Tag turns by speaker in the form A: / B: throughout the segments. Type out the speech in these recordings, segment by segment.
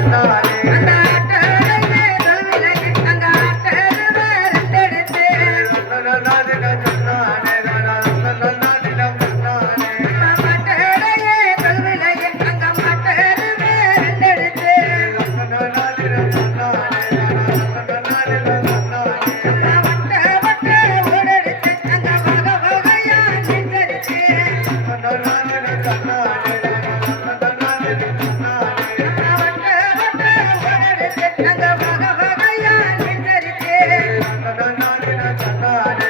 A: இரண்டாயிரம் அந்த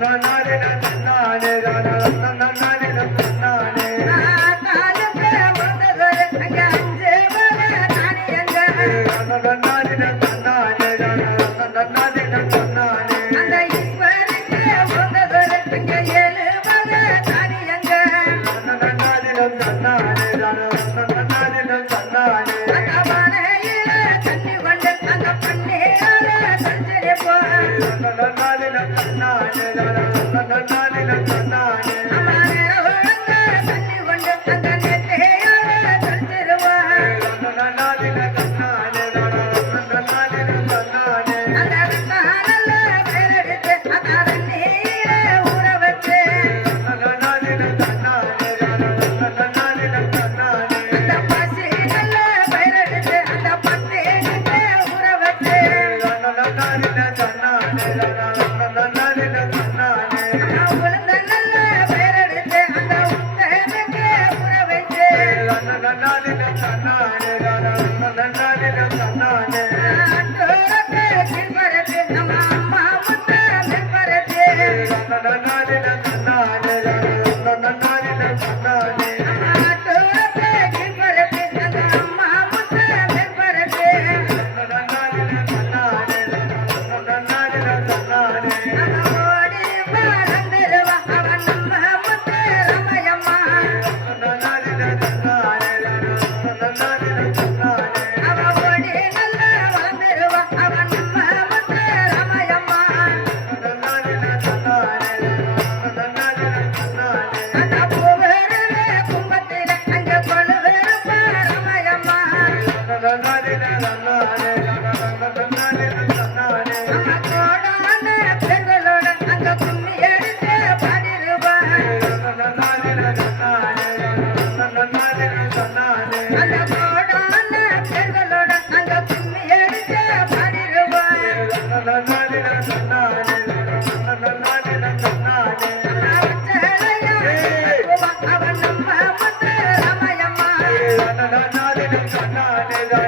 A: না அந்த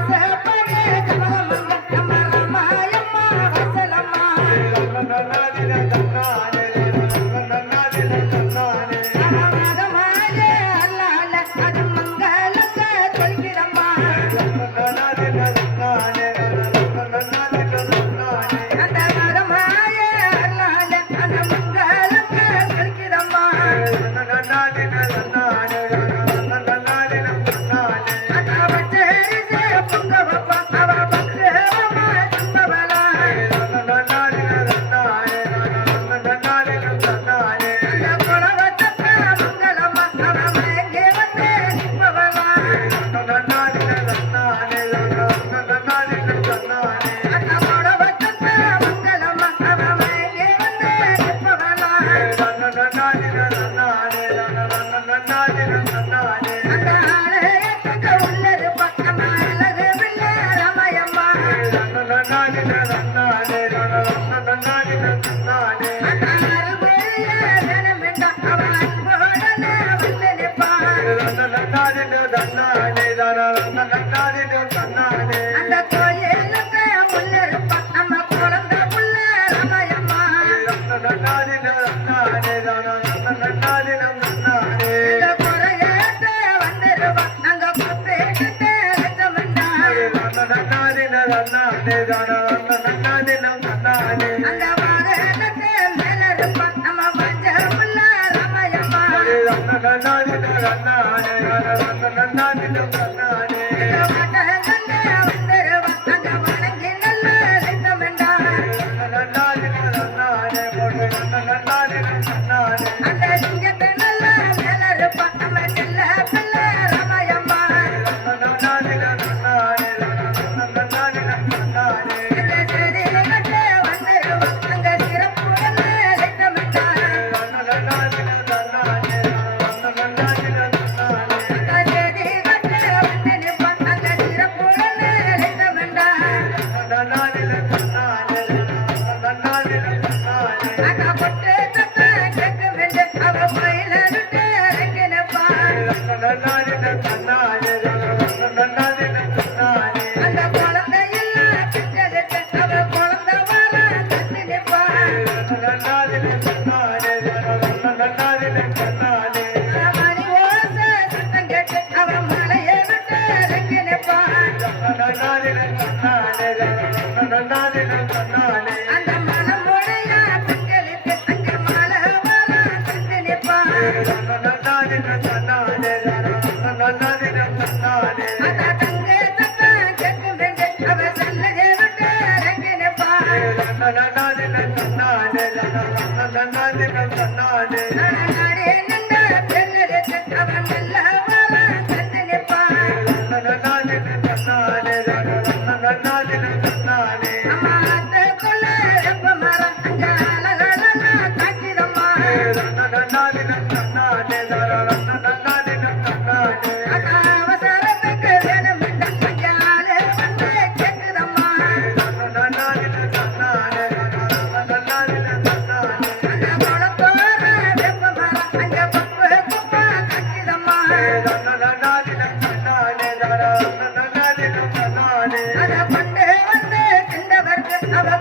A: जाना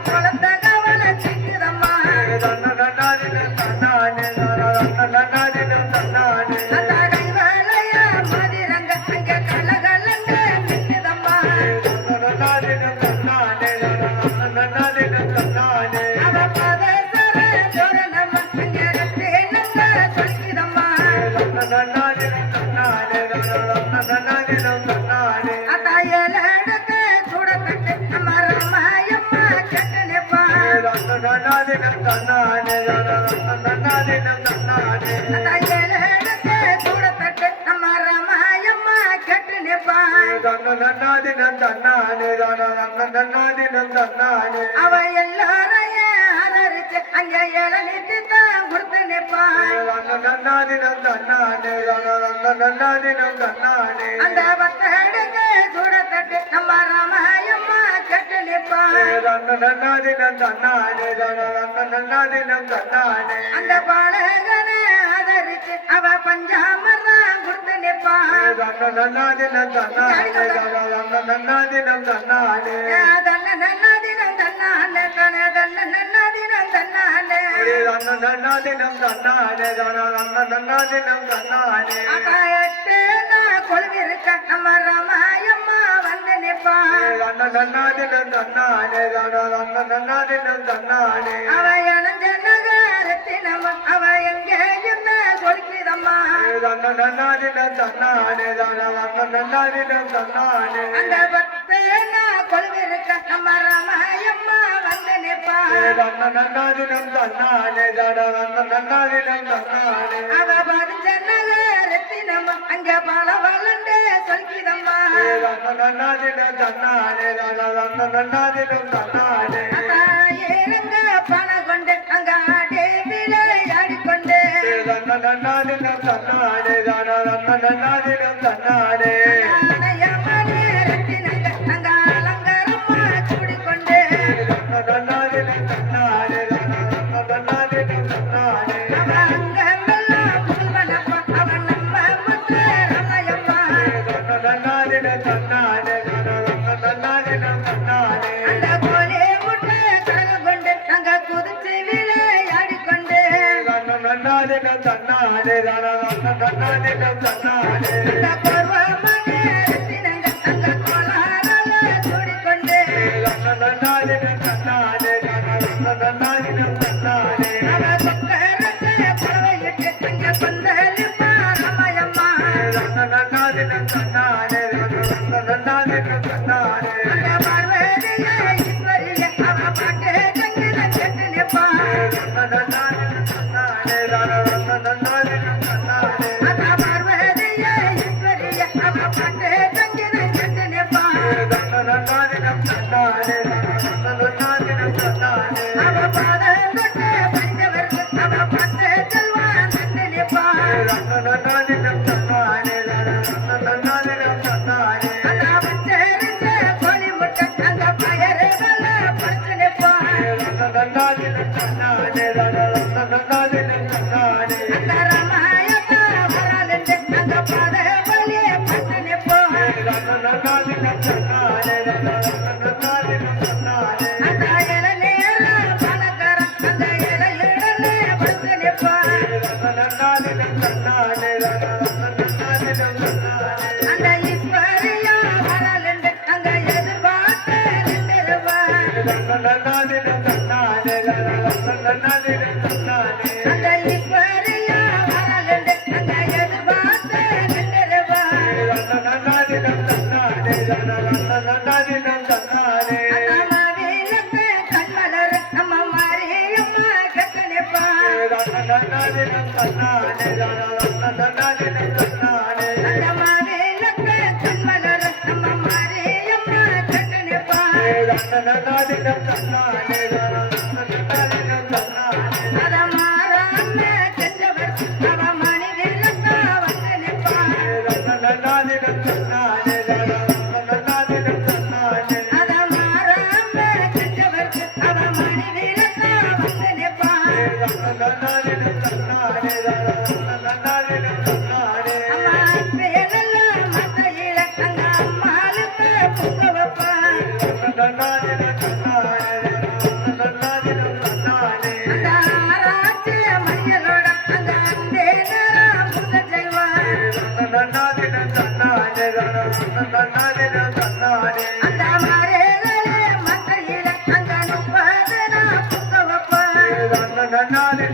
B: ভালো
A: அத்தாயலடுக்க சுடத்தட்டு நம்ம ராமாயம்மா கெட்டு நிப்பான் அவ எல்லாரையும் ஆதரிச்சு அங்க இளநிட்டு தான் கொடுத்து நிப்பான் அந்த பத்தடுக்க சுடத்தட்டு நம்ம ராமாயம்மா கெட்டு நிப்பான் அந்த பாலகனை ஆதரிச்சு அவ பஞ்சாமரம் கொடுத்து நிப்பான் தன்ன நன்னாதினம் தன்னாலே தன தன்ன நன்னாதினம் தன்னாலே அகாயட்டு நான் கொள்விருக்க நம்ம ராமாயம்மா வந்து நிப்பான் அவ இணைஞ்ச நகரத்தினம் அவ எங்கேயும் கொடுக்கிறம்மா அந்த பத்து நான் கொள்விருக்க நம்ம ராமாயம்மா வந்து நிப்பான் அவ பதிஞ்ச நகரத்தினம் அங்க பல வளர்ந்து சொல்கிறம்மா ஏழுங்க பணம் నన్నాది నన్నాడే దాన నన్నాది నన్నాడే அந்த
B: நாலு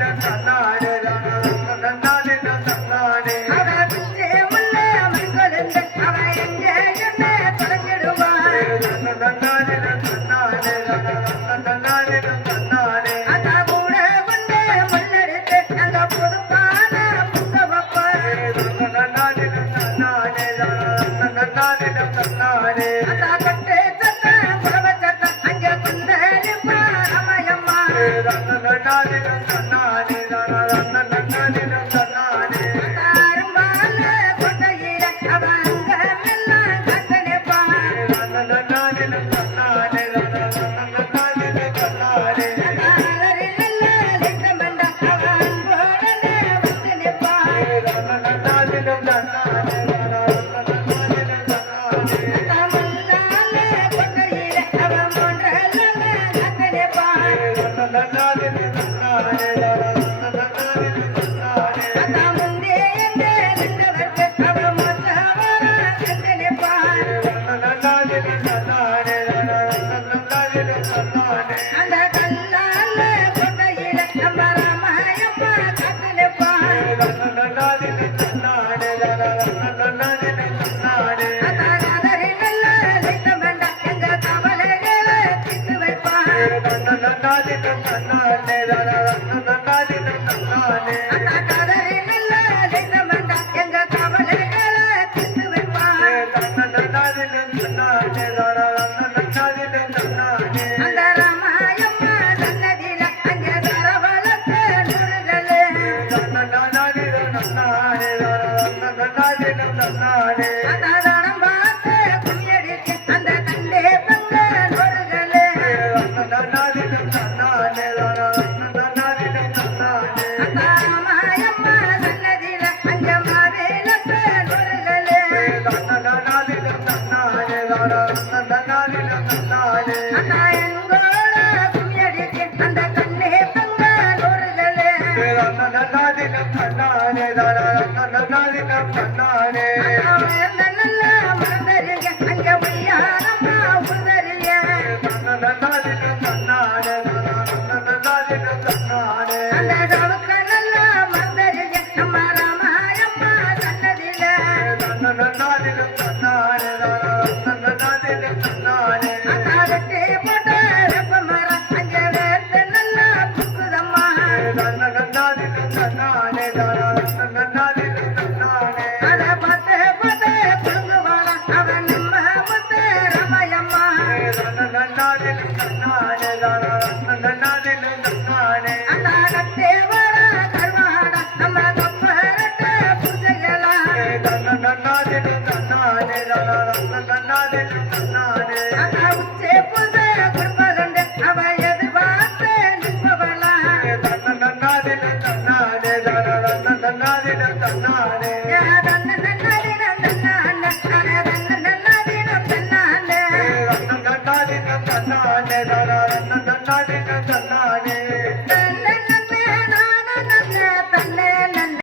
A: Amen.